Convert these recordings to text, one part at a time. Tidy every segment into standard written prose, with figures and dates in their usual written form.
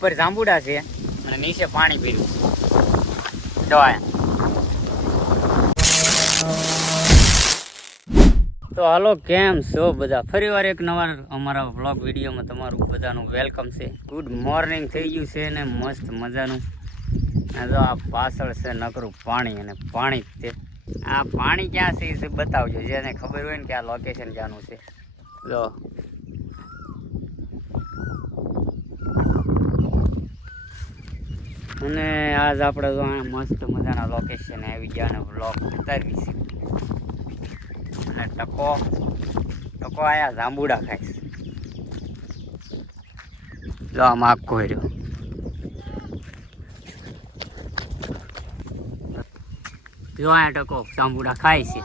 ઉપર જાંબુડા છે અને નીચે પાણી પીરું દવા. તો હાલો, કેમ છો બધા? ફરીવાર એક નવા અમારા વ્લોગ વિડીયોમાં તમારું બધાનું વેલકમ છે. ગુડ મોર્નિંગ થઈ ગયું છે ને મસ્ત મજાનું. જો આ પાછળ છે નકરું પાણી અને પાણી જ છે. આ પાણી ક્યાં છે એ બતાવજો, જેને ખબર હોય ને કે આ લોકેશન ક્યાંનું છે. જો અને આજ આપણે જો મસ્ત મજાના લોકેશન આવી ગયા અને વ્લોગ ઉતારવી છે. અને ટકો આયા જાંબુડા ખાઈશ. જો આમ આખો રહ્યો. જો આયા ટકો જાંબુડા ખાય છે.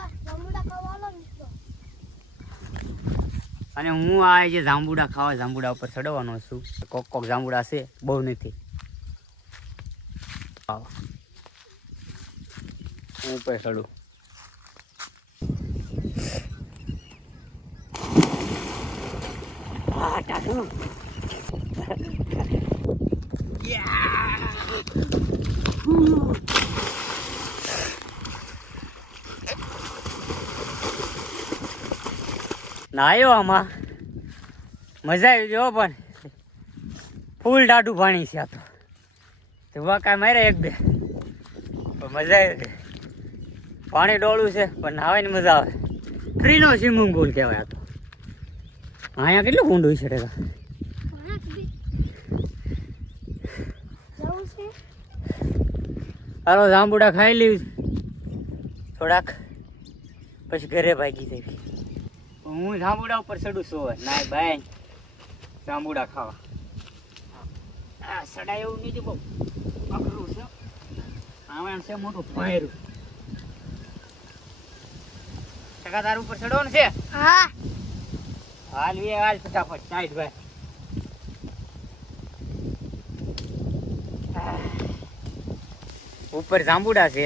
અને હું આ જે જાંબુડા ખાવા જાંબુડા ઉપર ચડવાનો છું. કોક જાંબુડા છે, બહુ નથી. હું ઉપર ચડું. નાયો આમાં મજા આવી ગયો, પણ ફૂલ ટાઢું પાણી છે. આ તો કાંઈ મારે એક બે મજા આવી. પાણી ડોળું છે પણ નાવાની મજા આવે. ફ્રીનો સ્વિમિંગ પુલ કહેવાય. આ તો અહીંયા કેટલું ઊંડું છે. હાલો, જાંબુડા ખાઈ લીધું થોડાક, પછી ઘરે ભાગી જઈ. હું જાંબુડા ઉપર ચડું છું. ના ભાઈ, જાંબુડા ખાવા સડાય એવું નથી. બહુ અઘરું છે. આમાં છે મોટું ફાયરું. ટકા તાર ઉપર ચડવાનું છે? હા, હાલ ફટાફટ સાઈડ ભાઈ. ઉપર જાંબુડા છે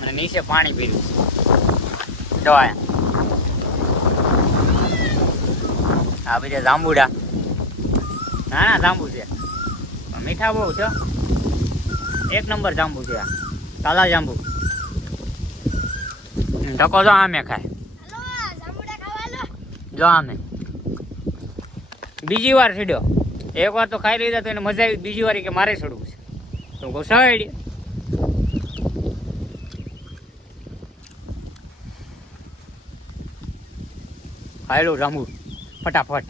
અને નીચે પાણી પીરું દવા. આ બધા જાંબુડા નાના જાંબુ છે, મીઠા બહુ છે. એક નંબર જાંબુ છે આ, કાલા જાંબુ. ટકો જો આમે ખાય. જો આમે બીજી વાર ચડ્યો. એક વાર તો ખાઈ લીધા તો એને મજા આવી. બીજી વાર કે મારે ચડવું છે તો ઘોસાડી. હાલો જાંબુ ફટાફટ.